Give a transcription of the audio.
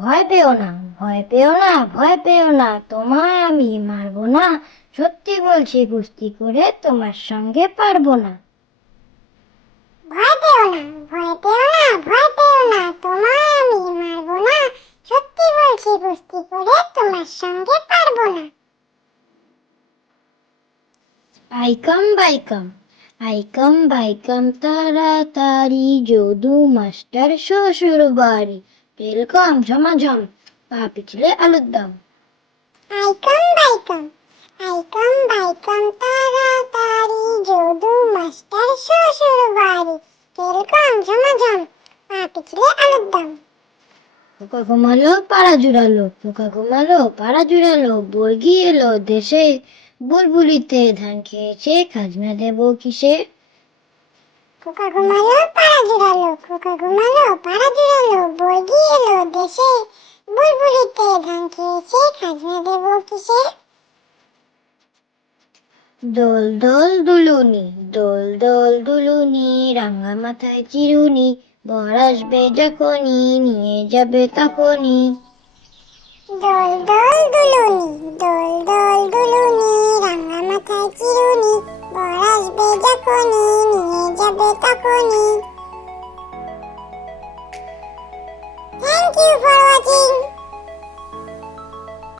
ভয় পেও না, ভয় পেও না, ভয় পেও না, তোমায় আমি মারবো না। সত্যি বলছি, কুস্তি করে তোমার সঙ্গে পারবো না। ভয় পেও না, ভয় পেও না, ভয় পেও না, তোমায় আমি মারবো না। সত্যি বলছি, কুস্তি করে তোমার সঙ্গে পারবো না। আইকাম বাইকাম, আইকাম বাইকাম তাড়াতাড়ি, যদু মাস্টার শ্বশুর বাড়ি। ওয়েলকাম ঝমাঝম, পা পিছলে আলুর দম। আইকম বাইকম, আইকম বাইকম তাড়াতাড়ি, যদু মাস্টার শ্বশুর বাড়ি। ওয়েলকাম ঝমাঝম, পা পিছলে আলুর দম। পোকা ঘুমালো পাড়া জুড়ালো, পোকা ঘুমালো পাড়া জুড়ালো, বর্গি এলো দেশে। বুলবুলিতে ধান খেয়েছে, খাজনা দেবো কিসে? পোকা ঘুমালো পাড়া জুড়ালো, পোকা ঘুমালো পাড়া জুড়ালো, বর্গি এলো দেশে। বুলবুলিতে ধান খেয়েছে, খাজনা দেবো কিসে? দোল দোল দুলুনি, দোল দোল দুলুনি, রাঙা মাথায় চিরুনি, বর আসবে যখনই নিয়ে যাবে তখনই। দোল দোল দুলুনি, দোল দোল দুলুনি, রাঙা মাথায় চিরুনি, বর